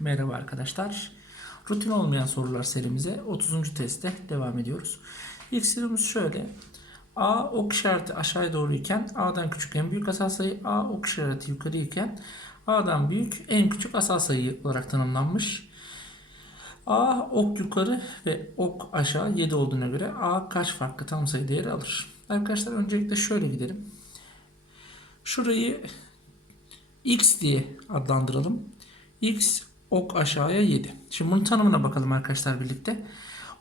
Merhaba arkadaşlar. Rutin olmayan sorular serimize 30. testte devam ediyoruz. İlk sorumuz şöyle. A ok işareti aşağıya doğru iken A'dan küçük en büyük asal sayı A ok işareti yukarı iken A'dan büyük en küçük asal sayı olarak tanımlanmış. A ok yukarı ve ok aşağı 7 olduğuna göre A kaç farklı tam sayı değeri alır? Arkadaşlar öncelikle şöyle gidelim. Şurayı x diye adlandıralım. x ok aşağıya 7. Şimdi bunun tanımına bakalım arkadaşlar birlikte.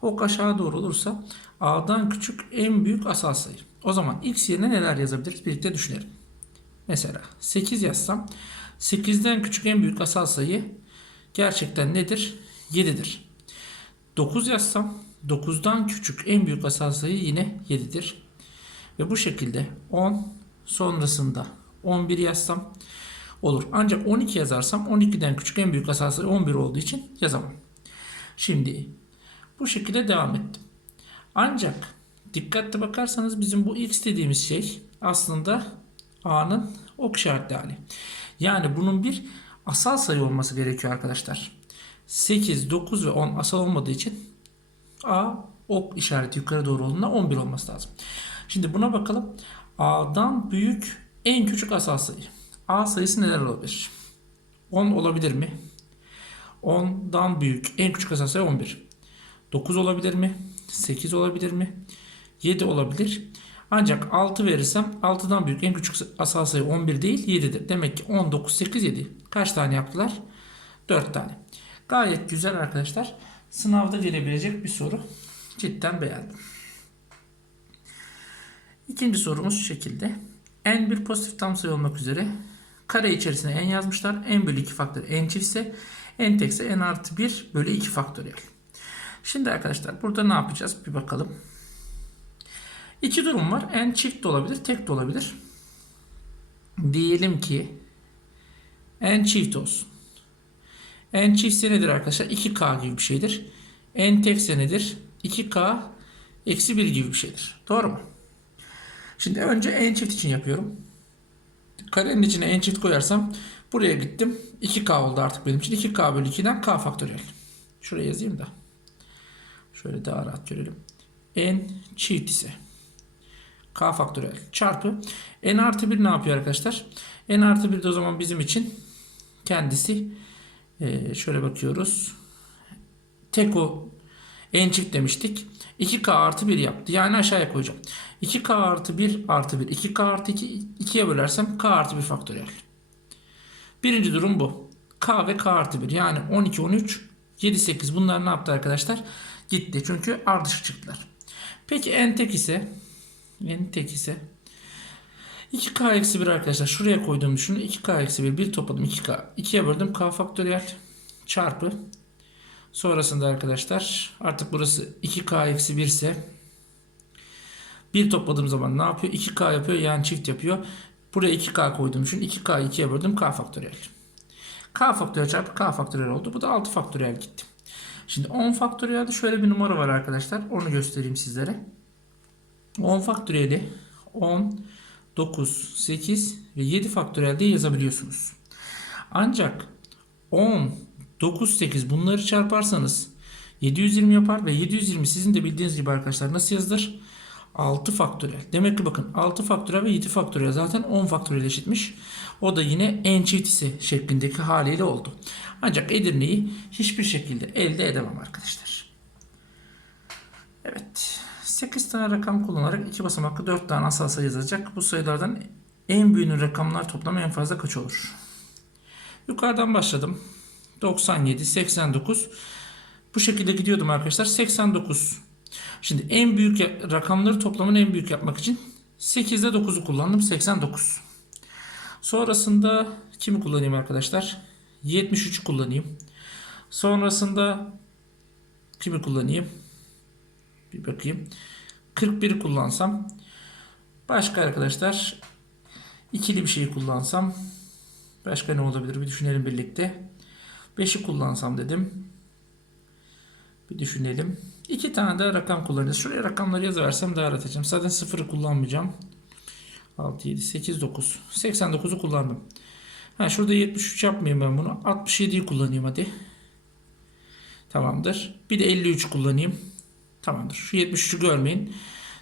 Ok aşağı doğru olursa a'dan küçük en büyük asal sayı. O zaman x yerine neler yazabiliriz birlikte düşünelim. Mesela 8 yazsam 8'den küçük en büyük asal sayı gerçekten nedir? 7'dir. 9 yazsam 9'dan küçük en büyük asal sayı yine 7'dir. Ve bu şekilde 10 sonrasında 11 yazsam olur. Ancak 12 yazarsam 12'den küçük en büyük asal sayı 11 olduğu için yazamam. Şimdi bu şekilde devam ettim. Ancak dikkatli bakarsanız bizim bu x dediğimiz şey aslında a'nın ok işaretli hali. Yani bunun bir asal sayı olması gerekiyor arkadaşlar. 8, 9 ve 10 asal olmadığı için a ok işareti yukarı doğru olduğunda 11 olması lazım. Şimdi buna bakalım. A'dan büyük en küçük asal sayı. A sayısı neler olabilir? 10 olabilir mi? 10'dan büyük en küçük asal sayı 11. 9 olabilir mi? 8 olabilir mi? 7 olabilir. Ancak 6 verirsem 6'dan büyük en küçük asal sayı 11 değil 7'dir. Demek ki 10, 9, 8, 7. Kaç tane yaptılar? 4 tane. Gayet güzel arkadaşlar. Sınavda gelebilecek bir soru. Cidden beğendim. İkinci sorumuz şu şekilde. n bir pozitif tam sayı olmak üzere kare içerisine n yazmışlar. n bölü 2 faktör n çiftse n tekse n artı 1 bölü 2 faktöriyel. Şimdi arkadaşlar burada ne yapacağız bir bakalım. İki durum var. n çift de olabilir, tek de olabilir. Diyelim ki n çift olsun. n çiftse nedir arkadaşlar? 2k gibi bir şeydir. n tekse nedir? 2k eksi 1 gibi bir şeydir. Doğru mu? Şimdi önce en çift için yapıyorum. Karenin içine en çift koyarsam buraya gittim. 2k oldu artık benim için. 2k bölü 2'den k faktöriyel. Şuraya yazayım da. Şöyle daha rahat görelim. n çift ise k faktöriyel çarpı n artı 1 ne yapıyor arkadaşlar? n artı 1 de o zaman bizim için kendisi e, şöyle bakıyoruz. Tek o n çift demiştik. 2k artı 1 yaptı. Yani aşağıya koyacağım. 2k artı 1 artı 1. 2k artı 2 2'ye bölersem k artı 1 faktöriyel. Birinci durum bu. k ve k artı 1. Yani 12, 13, 7, 8 bunlar ne yaptı arkadaşlar? Gitti. Çünkü ardışık çıktılar. Peki n tek ise n tek ise 2k eksi 1 arkadaşlar. Şuraya koyduğumu düşünün. 2k eksi 1. Bir topladım 2k. 2'ye böldüm. k faktöriyel çarpı Sonrasında arkadaşlar artık burası 2k eksi 1 ise bir topladığım zaman ne yapıyor? 2k yapıyor yani çift yapıyor. Buraya 2k koydum için 2k 2'ye böldüm k faktöriyel. k faktöriyel çarpı k faktöriyel oldu. Bu da 6 faktöriyel gitti. Şimdi 10 faktöriyelde şöyle bir numara var arkadaşlar. Onu göstereyim sizlere. 10 faktöriyeli 10, 9, 8 ve 7 faktöriyel diye yazabiliyorsunuz. Ancak 10, 9, 8 bunları çarparsanız 720 yapar ve 720 sizin de bildiğiniz gibi arkadaşlar nasıl yazılır? 6 faktöriyel. Demek ki bakın 6 faktöriyel ve 7 faktöriyel zaten 10 faktöriyel eşitmiş. O da yine en çiftisi şeklindeki haliyle oldu. Ancak Edirne'yi hiçbir şekilde elde edemem arkadaşlar. Evet. 8 tane rakam kullanarak 2 basamaklı 4 tane asal sayı yazacak. Bu sayılardan en büyüğünün rakamlar toplamı en fazla kaç olur? Yukarıdan başladım. 97, 89. Bu şekilde gidiyordum arkadaşlar. 89. Şimdi en büyük rakamları toplamını en büyük yapmak için 8 ile 9'u kullandım. 89. Sonrasında kimi kullanayım arkadaşlar? 73'ü kullanayım. Sonrasında kimi kullanayım? Bir bakayım. 41'i kullansam. Başka arkadaşlar ikili bir şey kullansam. Başka ne olabilir? Bir düşünelim birlikte. 5'i kullansam dedim. Bir düşünelim. İki tane daha rakam kullanacağız. Şuraya rakamları yazıversem daha rahat edeceğim. Zaten 0'ı kullanmayacağım. 6, 7, 8, 9. 89'u kullandım. Ha, şurada 73 yapmayayım ben bunu. 67'yi kullanayım hadi. Tamamdır. Bir de 53 kullanayım. Tamamdır. Şu 73'ü görmeyin.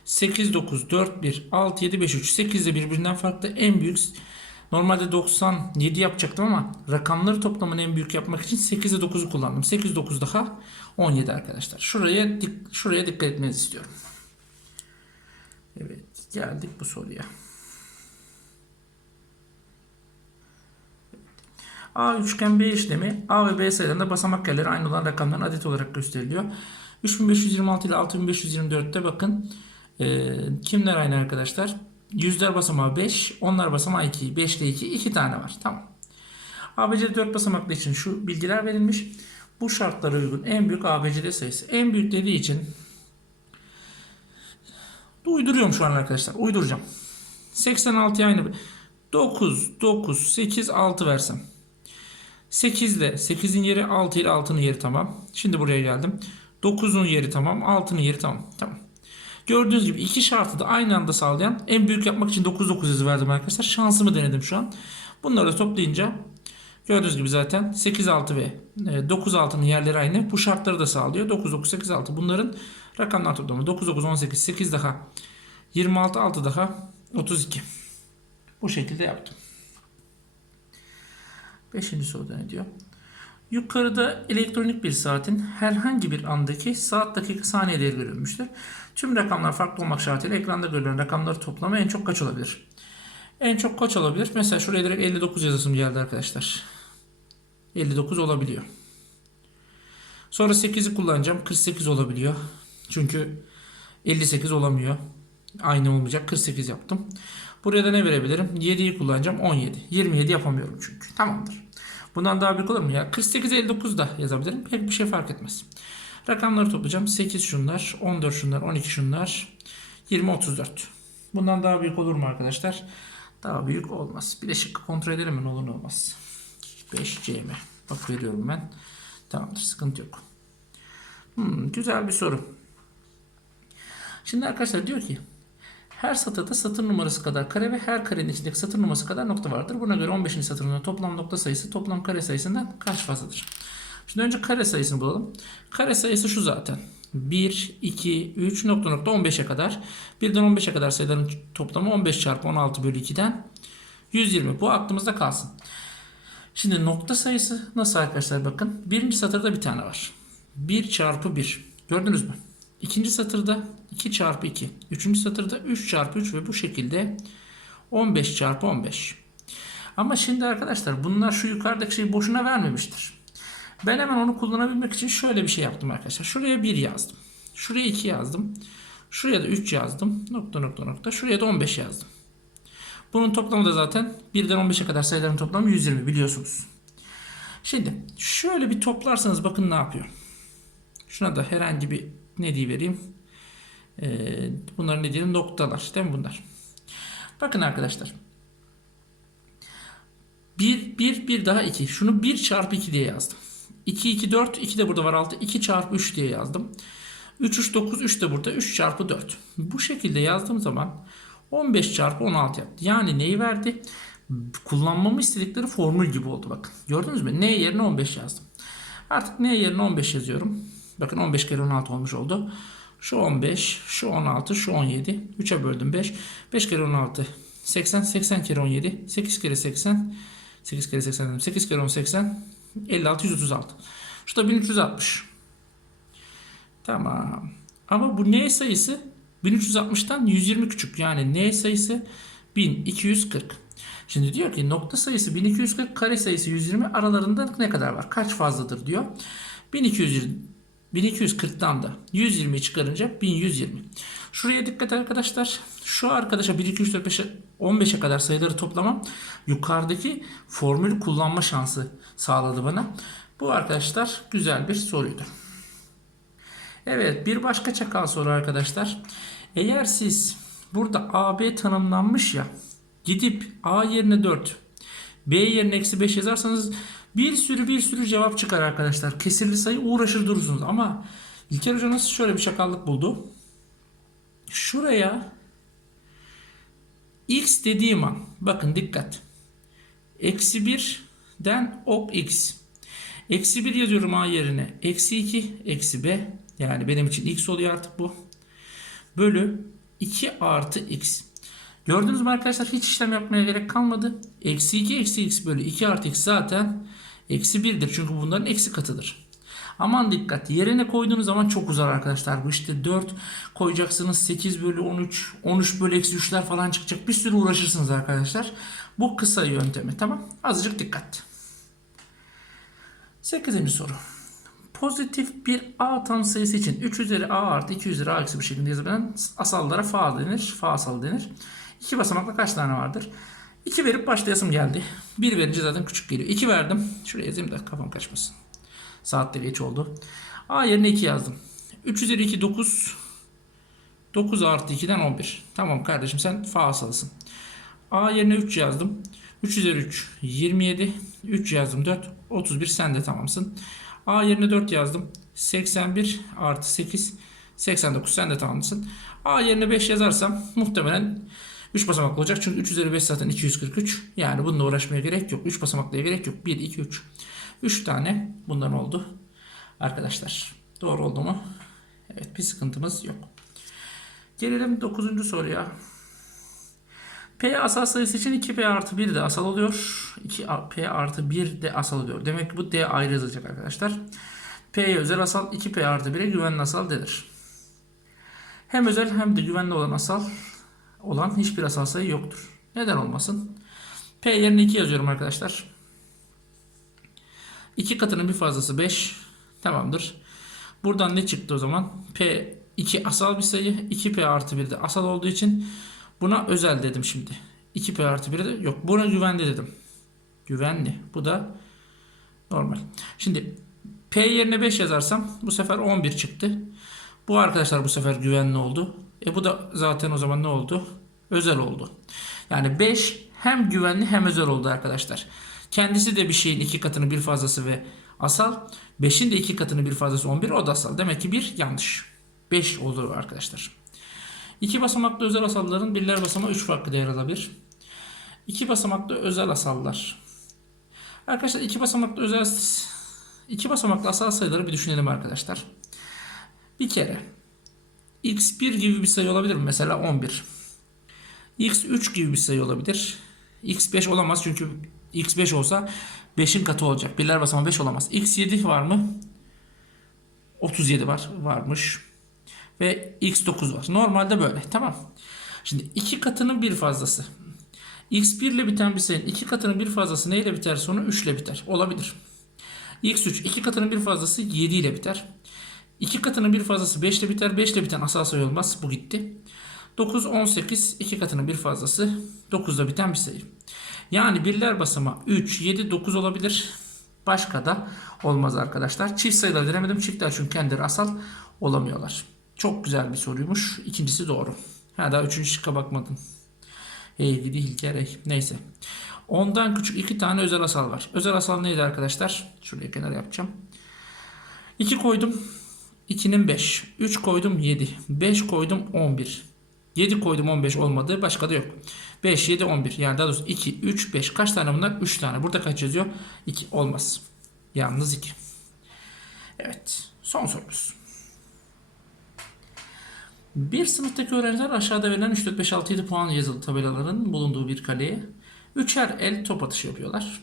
8, 9, 4, 1, 6, 7, 5, 3. 8 de birbirinden farklı. En büyük normalde 97 yapacaktım ama rakamları toplamını en büyük yapmak için 8 ile 9'u kullandım. 8, 9 daha 17 arkadaşlar. Şuraya, dik- şuraya dikkat etmenizi istiyorum. Evet geldik bu soruya. A üçgen B işlemi A ve B sayılarında basamak yerleri aynı olan rakamların adet olarak gösteriliyor. 3526 ile 6524'te bakın e, kimler aynı arkadaşlar? Yüzler basamağı 5, onlar basamağı 2. 5 ile 2, 2 tane var. Tamam. ABC'de 4 basamaklı için şu bilgiler verilmiş. Bu şartlara uygun en büyük ABCD sayısı. En büyük dediği için uyduruyorum şu an arkadaşlar. Uyduracağım. 86 aynı. 9, 9, 8, 6 versem. 8 ile 8'in yeri 6 ile 6'nın yeri tamam. Şimdi buraya geldim. 9'un yeri tamam. 6'nın yeri tamam. Tamam. Gördüğünüz gibi iki şartı da aynı anda sağlayan en büyük yapmak için 9 9 yazı verdim arkadaşlar. Şansımı denedim şu an. Bunları da toplayınca gördüğünüz gibi zaten 8 6 ve 9 6'nın yerleri aynı. Bu şartları da sağlıyor. 9 9 8 6 bunların rakamlar toplamı 9 9 18 8 daha 26 6 daha 32. Bu şekilde yaptım. Beşinci soruda ne diyor? Yukarıda elektronik bir saatin herhangi bir andaki saat dakika saniye değeri verilmiştir. Tüm rakamlar farklı olmak şartıyla ekranda görülen rakamları toplamı en çok kaç olabilir? En çok kaç olabilir? Mesela şuraya direkt 59 yazasım geldi arkadaşlar. 59 olabiliyor. Sonra 8'i kullanacağım. 48 olabiliyor. Çünkü 58 olamıyor. Aynı olmayacak. 48 yaptım. Buraya da ne verebilirim? 7'yi kullanacağım. 17. 27 yapamıyorum çünkü. Tamamdır. Bundan daha büyük olur mu ya? 48 59 da yazabilirim. Pek bir şey fark etmez. Rakamları toplayacağım. 8 şunlar, 14 şunlar, 12 şunlar, 20 34. Bundan daha büyük olur mu arkadaşlar? Daha büyük olmaz. Bir de şıkkı kontrol edelim mi? Ne olur ne olmaz. 5 CM. Bak veriyorum ben. Tamamdır. Sıkıntı yok. Hmm, güzel bir soru. Şimdi arkadaşlar diyor ki her satırda satır numarası kadar kare ve her karenin içindeki satır numarası kadar nokta vardır. Buna göre 15. satırında toplam nokta sayısı toplam kare sayısından kaç fazladır? Şimdi önce kare sayısını bulalım. Kare sayısı şu zaten. 1, 2, 3 nokta nokta 15'e kadar. 1'den 15'e kadar sayıların toplamı 15 çarpı 16 bölü 2'den 120. Bu aklımızda kalsın. Şimdi nokta sayısı nasıl arkadaşlar bakın. Birinci satırda bir tane var. 1 çarpı 1. Gördünüz mü? İkinci satırda 2 çarpı 2. Üçüncü satırda 3 çarpı 3 ve bu şekilde 15 çarpı 15. Ama şimdi arkadaşlar bunlar şu yukarıdaki şeyi boşuna vermemiştir. Ben hemen onu kullanabilmek için şöyle bir şey yaptım arkadaşlar. Şuraya 1 yazdım. Şuraya 2 yazdım. Şuraya da 3 yazdım. Nokta nokta nokta. Şuraya da 15 yazdım. Bunun toplamı da zaten 1'den 15'e kadar sayıların toplamı 120 biliyorsunuz. Şimdi şöyle bir toplarsanız bakın ne yapıyor. Şuna da herhangi bir ne diye vereyim. Ee, bunlar ne diyelim noktalar değil mi bunlar? Bakın arkadaşlar. 1, 1, 1 daha 2. Şunu 1 çarpı 2 diye yazdım. 2, 2, 4. 2 de burada var 6. 2 çarpı 3 diye yazdım. 3, 3, 9. 3 de burada. 3 çarpı 4. Bu şekilde yazdığım zaman 15 çarpı 16 yaptı. Yani neyi verdi? Kullanmamı istedikleri formül gibi oldu bakın. Gördünüz mü? N yerine 15 yazdım. Artık N yerine 15 yazıyorum. Bakın 15 kere 16 olmuş oldu. Şu 15, şu 16, şu 17. 3'e böldüm 5. 5 kere 16 80, 80 kere 17, 8 kere 80, 8 kere 80 dedim. 8 kere 10 80, 56, 136. Şu da 1360. Tamam. Ama bu n sayısı 1360'tan 120 küçük. Yani n sayısı 1240. Şimdi diyor ki nokta sayısı 1240, kare sayısı 120 aralarında ne kadar var? Kaç fazladır diyor. 1220 1240'tan da 120 çıkarınca 1120. Şuraya dikkat arkadaşlar. Şu arkadaşa 1, 2, 3, 4, 5, 15'e kadar sayıları toplamam yukarıdaki formül kullanma şansı sağladı bana. Bu arkadaşlar güzel bir soruydu. Evet bir başka çakal soru arkadaşlar. Eğer siz burada AB tanımlanmış ya gidip A yerine 4 B yerine eksi 5 yazarsanız bir sürü bir sürü cevap çıkar arkadaşlar. Kesirli sayı uğraşır durursunuz. Ama İlker hocanız şöyle bir çakallık buldu. Şuraya x dediğim an bakın dikkat. Eksi 1'den ok x. Eksi 1 yazıyorum a yerine. Eksi 2 eksi b. Yani benim için x oluyor artık bu. Bölü 2 artı x. Gördünüz mü arkadaşlar hiç işlem yapmaya gerek kalmadı. Eksi 2 eksi x bölü 2 artı x zaten eksi 1'dir. Çünkü bunların eksi katıdır. Aman dikkat yerine koyduğunuz zaman çok uzar arkadaşlar. Bu işte 4 koyacaksınız 8 bölü 13 13 bölü eksi 3'ler falan çıkacak. Bir sürü uğraşırsınız arkadaşlar. Bu kısa yöntemi tamam. Azıcık dikkat. 8. soru. Pozitif bir a tam sayısı için 3 üzeri a artı 2 üzeri a eksi bir şeklinde yazılan asallara fa denir. Fa asal denir. İki basamakla kaç tane vardır? 2 verip başlayasım geldi. 1 verince zaten küçük geliyor. 2 verdim. Şuraya yazayım da kafam kaçmasın. Saatte geç oldu. A yerine 2 yazdım. 3 üzeri 2 9. 9 artı 2'den 11. Tamam kardeşim sen fa asalısın. A yerine 3 yazdım. 3 üzeri 3 27. 3 yazdım 4. 31 sen de tamamsın. A yerine 4 yazdım. 81 artı 8. 89 sen de tamamsın. A yerine 5 yazarsam muhtemelen 3 basamaklı olacak. Çünkü 3 üzeri 5 zaten 243. Yani bununla uğraşmaya gerek yok. 3 basamaklıya gerek yok. 1, 2, 3. 3 tane bundan oldu. Arkadaşlar doğru oldu mu? Evet bir sıkıntımız yok. Gelelim 9. soruya. P asal sayısı için 2P artı 1 de asal oluyor. 2P artı 1 de asal oluyor. Demek ki bu D ayrı yazılacak arkadaşlar. P'ye özel asal 2P artı 1'e güvenli asal denir. Hem özel hem de güvenli olan asal olan hiçbir asal sayı yoktur. Neden olmasın? P yerine 2 yazıyorum arkadaşlar. 2 katının bir fazlası 5. Tamamdır. Buradan ne çıktı o zaman? P 2 asal bir sayı. 2P artı 1 de asal olduğu için buna özel dedim şimdi. 2P artı 1 de yok. Buna güvenli dedim. Güvenli. Bu da normal. Şimdi P yerine 5 yazarsam bu sefer 11 çıktı. Bu arkadaşlar bu sefer güvenli oldu. E bu da zaten o zaman ne oldu? Özel oldu. Yani 5 hem güvenli hem özel oldu arkadaşlar. Kendisi de bir şeyin iki katını bir fazlası ve asal. 5'in de iki katını bir fazlası 11 o da asal. Demek ki bir yanlış. 5 olur arkadaşlar. İki basamaklı özel asalların birler basamağı 3 farklı değer alabilir. İki basamaklı özel asallar. Arkadaşlar iki basamaklı özel iki basamaklı asal sayıları bir düşünelim arkadaşlar. Bir kere x1 gibi bir sayı olabilir mi? Mesela 11. x3 gibi bir sayı olabilir. x5 olamaz çünkü x5 olsa 5'in katı olacak. Birler basamağı 5 olamaz. x7 var mı? 37 var. Varmış. Ve x9 var. Normalde böyle. Tamam. Şimdi iki katının bir fazlası. x1 ile biten bir sayının iki katının bir fazlası neyle biter sonra 3 ile biter. Olabilir. x3 iki katının bir fazlası 7 ile biter. 2 katının bir fazlası 5 ile biter. 5 ile biten asal sayı olmaz. Bu gitti. 9, 18 2 katının bir fazlası 9 ile biten bir sayı. Yani birler basamağı 3, 7, 9 olabilir. Başka da olmaz arkadaşlar. Çift sayılar denemedim. Çiftler çünkü kendileri asal olamıyorlar. Çok güzel bir soruymuş. İkincisi doğru. Ha daha üçüncü şıkka bakmadım. Hey gidi İlker hey. Neyse. Ondan küçük iki tane özel asal var. Özel asal neydi arkadaşlar? Şuraya kenar yapacağım. 2 koydum. 2'nin 5. 3 koydum 7. 5 koydum 11. 7 koydum 15 olmadı. Başka da yok. 5, 7, 11. Yani daha doğrusu 2, 3, 5. Kaç tane bunlar? 3 tane. Burada kaç yazıyor? 2. Olmaz. Yalnız 2. Evet. Son sorumuz. Bir sınıftaki öğrenciler aşağıda verilen 3, 4, 5, 6, 7 puan yazılı tabelaların bulunduğu bir kaleye üçer el top atışı yapıyorlar.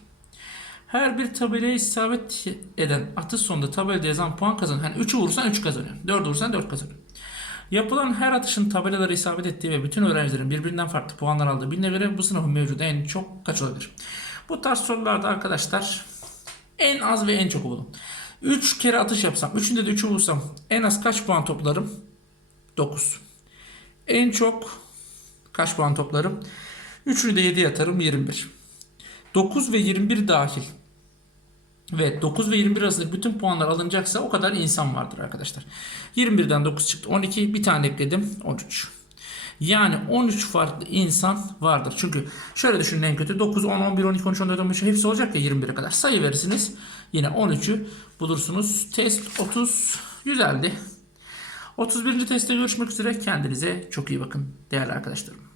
Her bir tabelaya isabet eden atış sonunda tabelada yazan puan kazanır. Hani 3'ü vurursan 3 kazanıyor. 4'ü vurursan 4 kazanıyor. Yapılan her atışın tabelalara isabet ettiği ve bütün öğrencilerin birbirinden farklı puanlar aldığı birine göre bu sınıfın mevcudu en çok kaç olabilir? Bu tarz sorularda arkadaşlar en az ve en çok bulun. 3 kere atış yapsam, 3'ünde de 3'ü vursam en az kaç puan toplarım? 9. En çok kaç puan toplarım? 3'ünü de 7 yatarım 21. 9 ve 21 dahil ve 9 ve 21 arasındaki bütün puanlar alınacaksa o kadar insan vardır arkadaşlar. 21'den 9 çıktı 12 bir tane ekledim 13. Yani 13 farklı insan vardır. Çünkü şöyle düşünün en kötü 9, 10, 11, 12, 13, 14, 15 hepsi olacak ya 21'e kadar. Sayı verirsiniz yine 13'ü bulursunuz. Test 30 güzeldi. 31. testte görüşmek üzere. Kendinize çok iyi bakın değerli arkadaşlarım.